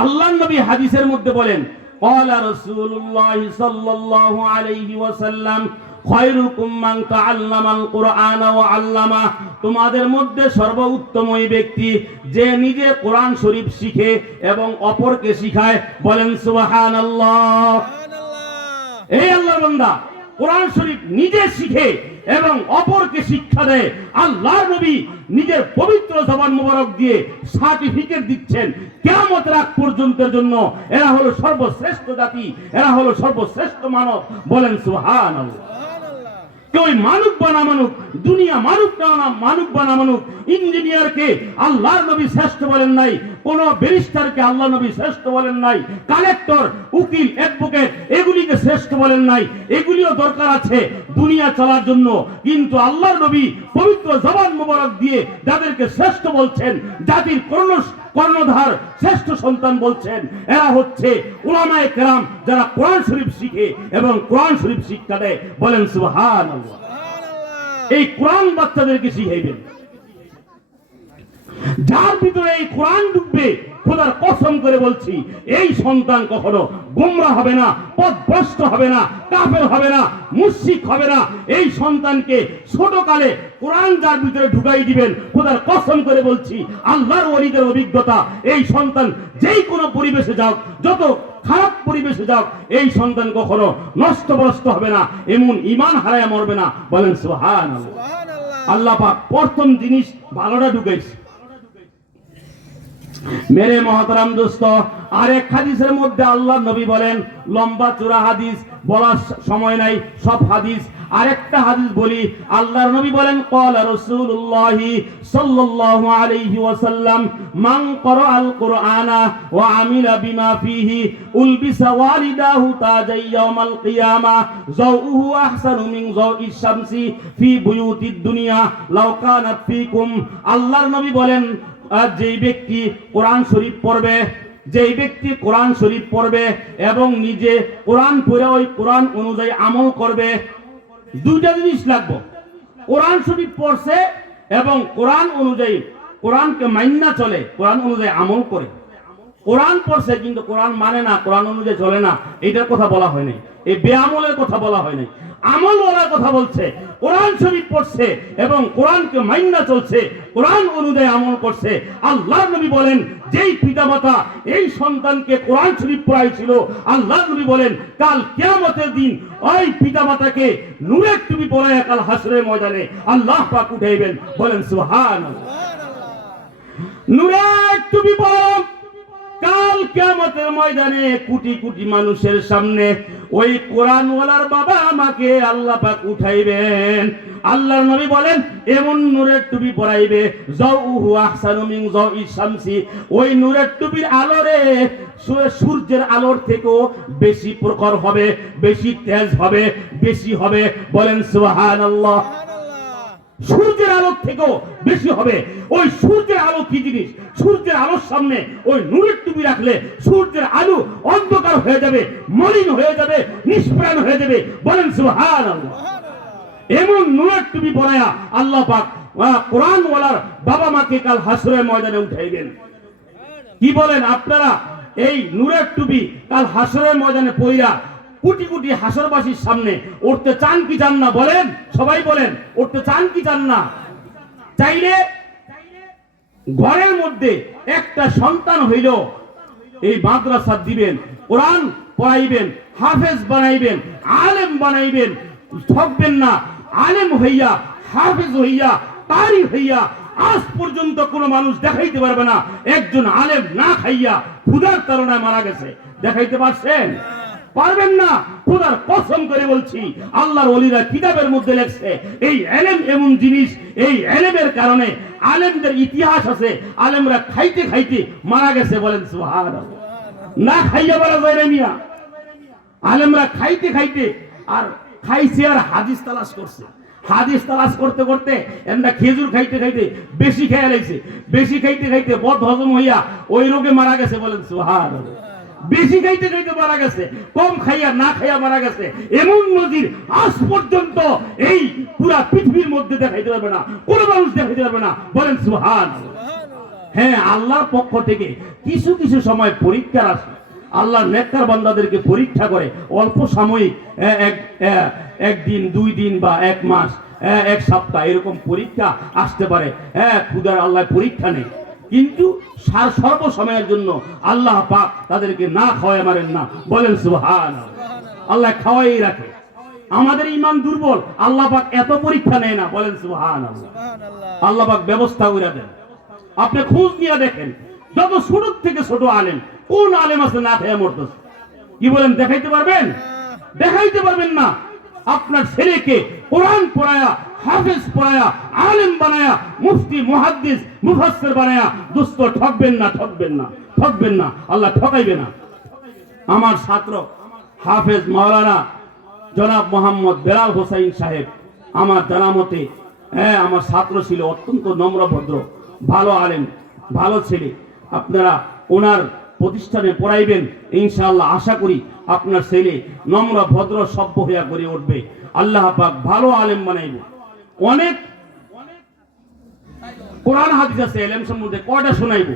আল্লাহর নবী হাদিসের মধ্যে বলেন, ক্বালা রাসূলুল্লাহ সাল্লাল্লাহু আলাইহি ওয়াসাল্লাম খায়রুকুম মান তাআল্লামাল কুরআনা ওয়া আল্লামা, তোমাদের মধ্যে সর্বোত্তম ওই ব্যক্তি যে নিজে কোরআন শরীফ শিখে এবং অপরকে শিখায়। বলেন সুবহানাল্লাহ। এই আল্লাহর বান্দা কোরআন শরীফ নিজে শিখে এবং অপরকে শিক্ষা দেয়। আল্লাহর নবী নিজের পবিত্র জবান মোবারক দিয়ে সার্টিফিকেট দিচ্ছেন কিয়ামতের আগ পর্যন্তের জন্য এরা হলো সর্বশ্রেষ্ঠ জাতি, এরা হলো সর্বশ্রেষ্ঠ মানব। বলেন সুবহানাল্লাহ। কেউ মানুক বা না মানুক, দুনিয়া মানুক না মানুক বা না মানুক, ইঞ্জিনিয়ারকে আল্লাহর নবী শ্রেষ্ঠ বলেন নাই, কোন ব্যারিস্টারকে আল্লাহ নবী শ্রেষ্ঠ বলেন নাই, কালেক্টর, উকিল, অ্যাডভোকেট এগুলিকে শ্রেষ্ঠ বলেন নাই। এগুলিও দরকার আছে দুনিয়া চলার জন্য, কিন্তু আল্লাহর নবী পবিত্র জবান মোবারক দিয়ে যাদেরকে শ্রেষ্ঠ বলছেন, জাতির কর্ণধার শ্রেষ্ঠ সন্তান বলছেন, এরা হচ্ছে উলামায়ে কেরাম যারা কোরআন শরীফ শিখে এবং কোরআন শরীফ শিক্ষা দেয়। বলেন সুবহানাল্লাহ। এই কোরআন বাচ্চাদেরকে শিখাইবেন। যার ভিতরে এই কোরআন ঢুকবে, খোদার কসম করে বলছি, এই সন্তান কখনো গোমরাহ হবে না, পথভ্রষ্ট হবে না, কাফের হবে না, মুশরিক হবে না। এই সন্তানকে ছোটকালে কোরআন যার ভিতরে ঢুকাই দিবেন, খোদার কসম করে বলছি, আল্লাহর ওলিদের অভিজ্ঞতা, এই সন্তান যেই কোনো পরিবেশে যাও, যত খারাপ পরিবেশে যাও, এই সন্তান কখনো নষ্টভ্রষ্ট হবে না, এমন ঈমান হারায় মরবে না। বলেন সুবহানাল্লাহ। আল্লাহ পাক প্রথম জিনিস ভালোটা ঢুকাইছে। মেরে মহতরম দোস্ত, আরেক হাদিসের মধ্যে আল্লাহ নবী বলেন, লম্বা চূড়া হাদিস বলার সময় নাই, সব হাদিস। আরেকটা হাদিস বলি, আল্লাহর নবী বলেন, ক্বালা রাসূলুল্লাহ সাল্লাল্লাহু আলাইহি ওয়াসাল্লাম মান ক্বারাআল কুরআনা ওয়া আমিলা বিমা ফিহি উলবিসা ওয়ালিদাহু তাজাই ইয়াউমাল কিয়ামা যাউহু আহসানু মিন যাউইশ শামসি ফি বুয়ুতিদ দুনিয়া লাউ কানাত ফিকুম। আল্লাহর নবী বলেন, আর যেই ব্যক্তি কোরআন শরীফ পড়বে, যেই ব্যক্তি কোরআন শরীফ পড়বে এবং নিজে কোরআন পড়ে ওই কোরআন অনুযায়ী আমল করবে, দুইটা জিনিস লাগবে। কোরআন শরীফ পড়ছে এবং কোরআন অনুযায়ী, কোরআনকে মাইন্না চলে, কোরআন অনুযায়ী আমল করে। কোরআন পড়ছে কিন্তু কোরআন মানে না, কোরআন অনুযায়ী চলে না, এটার কথা বলা হয় নাই, এই বেআমলের কথা বলা হয় নাই, আমল ওয়ালার কথা বলছে। কোরআন শরীফ পড়ছে এবং কোরআনকে মাইন্না চলছে, কোরআন অনুযায়ী আমল করছে। আল্লাহর নবী বলেন, যেই পিতামাতা এই সন্তানকে কোরআন শরীফ পড়াইছিল, আল্লাহর নবী বলেন কাল কিয়ামতের দিন ওই পিতামাতাকে নূরের টুপি পরাইয়া কাল হাসরের ময়দানে আল্লাহ পাক উঠাইবেন। বলেন সুবহানাল্লাহ। নূরের টুপি পরাম কাল কিয়ামতের ময়দানে কোটি কোটি মানুষের সামনে ওই কোরআন ওয়ালার বাবা আমাকে আল্লাহ পাক উঠাইবেন। আল্লাহর নবী বলেন, এমন নূরের টুপি পরাইবে যাউহু আহসানু মিন যাউইশ শামসি, ওই নূরের টুপির আলোরে সূর্যের আলোর থেকেও বেশি প্রখর হবে, বেশি তেজ হবে, বেশি হবে। বলেন সুবহানাল্লাহ। সূর্যের আলোর থেকেও বেশি হবে। ওই সূর্যের আলো কি জিনিস? সূর্যের আলোর সামনে ওই নূরের টুপি রাখলে সূর্যের আলো অন্ধকার হয়ে যাবে, মলিন হয়ে যাবে, নিষ্প্রাণ হয়ে যাবে। বলেন সুবহানাল্লাহ। এমন নূরের টুপি পরায়া আল্লাহ পাক কোরআন ওয়ালার বাবা মাকে কাল হাসরের ময়দানে উঠাইবেন। কি বলেন আপনারা? এই নূরের টুপি কাল হাসরের ময়দানে পইরা কোটি কোটি হাসরবাসীর সামনে উঠতে চান কি চান না? বলেন, সবাই বলেন, উঠতে চান কি চান না? চাইলে ঘরের মধ্যে একটা সন্তান হইল এই মাদ্রাসা দিবেন, কোরআন পড়াইবেন, হাফেজ বানাইবেন, আলেম বানাইবেন, ঠকবেন না। আলেম হইয়া, হাফেজ হইয়া, কারি হইয়া আজ পর্যন্ত কোনো মানুষ দেখাইতে পারবে না একজন আলেম না খাইয়া ক্ষুধার তাড়নায় মারা গেছে। দেখাইতে পারছেন? পারবেন না। খোদার কসম করে বলছি, আল্লাহর ওলিরা কিতাবের মধ্যে লেখছে এই ইলম এমন জিনিস, এই ইলমের কারণে আলেমদের ইতিহাস আছে, আলেমরা খাইতে খাইতে মারা গেছে। বলেন সুবহানাল্লাহ। না খাইয়া মারা যায় না মিয়া, আলেমরা খাইতে খাইতে আর খাইছে আর হাদিস তালাশ করছে। হাদিস তালাশ করতে করতে এমন খেজুর খাইতে খাইতে বেশি খেয়ে লাইছে, বেশি খাইতে খাইতে বদ হজম হইয়া ওই রোগে মারা গেছে। বলেন সুবহানাল্লাহ। বেশি খাইতে খাইতে মারা গেছে, কম খাইয়া না খাইয়া মারা গেছে। এমন নজির আজ পর্যন্ত এই পুরা পৃথিবীর মধ্যে দেখাইতে পারবে না, কোন মানুষ দেখাইতে পারবে না। বলেন সুবহানাল্লাহ। হ্যাঁ, আল্লাহর পক্ষ থেকে কিছু কিছু সময় পরীক্ষা আসে। আল্লাহ নেককার বান্দাদেরকে পরীক্ষা করে অল্প সাময়িক, একদিন 2 দিন বা 1 মাস, 1 সপ্তাহ, এরকম পরীক্ষা আসতে পারে। খুদার আল্লাহ পরীক্ষা নেই, কিন্তু সর্বসময়ের জন্য আল্লাহ পাক তাদেরকে না খাওয়ায় মারেন না। বলেন সুবহানাল্লাহ। আল্লাহ খাওয়াই রাখে। আমাদের ঈমান দুর্বল, আল্লাহ পাক এত পরীক্ষা নেয় না। বলেন সুবহানাল্লাহ। আল্লাহ পাক ব্যবস্থা করে দেন। আপনি খোঁজ নিয়ে দেখেন, যত ছোট থেকে ছোট আলেম, কোন আলেম আছে না খেয়ে মরতেছে? কি বলেন, দেখাইতে পারবেন? দেখাইতে পারবেন না। আপনার ছেলেকে কোরআন পড়ায়া, হাফেজ পড়ায়া, আলেম বানায়া, মুফতি, মুহাদ্দিস, মুফাসসির বানায়া দোস্ত ঠকবেন না, ঠকবেন না, ঠকবেন না। আল্লাহ ঠকাইবে না। আমার ছাত্র হাফেজ মাওলানা জনাব মোহাম্মদ বেলাল হোসাইন সাহেব আমার জানা মতে আমার ছাত্র ছিল, অত্যন্ত নম্র ভদ্র, ভালো আলেম, ভালো ছেলে। আপনারা ওনার প্রতিষ্ঠানে পড়াইবেন, ইনশাআল্লাহ আশা করি আপনার ছেলে নম্র ভদ্র সভ্য হইয়া করে উঠবে। আল্লাহ পাক ভালো আলেম বানাইব। অনেক কোরআন হাদিস আছে এলেম সম্বন্ধে, কয়টা শোনাইব?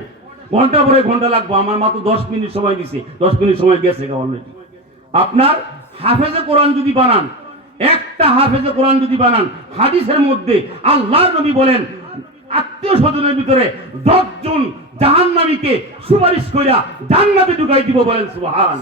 ঘন্টা পরে ঘন্টা লাগবে। আমার মাত্র 10 মিনিট সময় দিছে, 10 মিনিট সময় গেছে অলরেডি। আপনার হাফেজে কোরআন যদি বানান, একটা হাফেজে কোরআন যদি বানান, হাদিসের মধ্যে আল্লাহর নবী বলেন আত্মীয় স্বজনের ভিতরে 10 জন জাহান্নামীকে সুপারিশ কইরা জান্নাতে ঢুকাই দিব। বলেন সুবহান।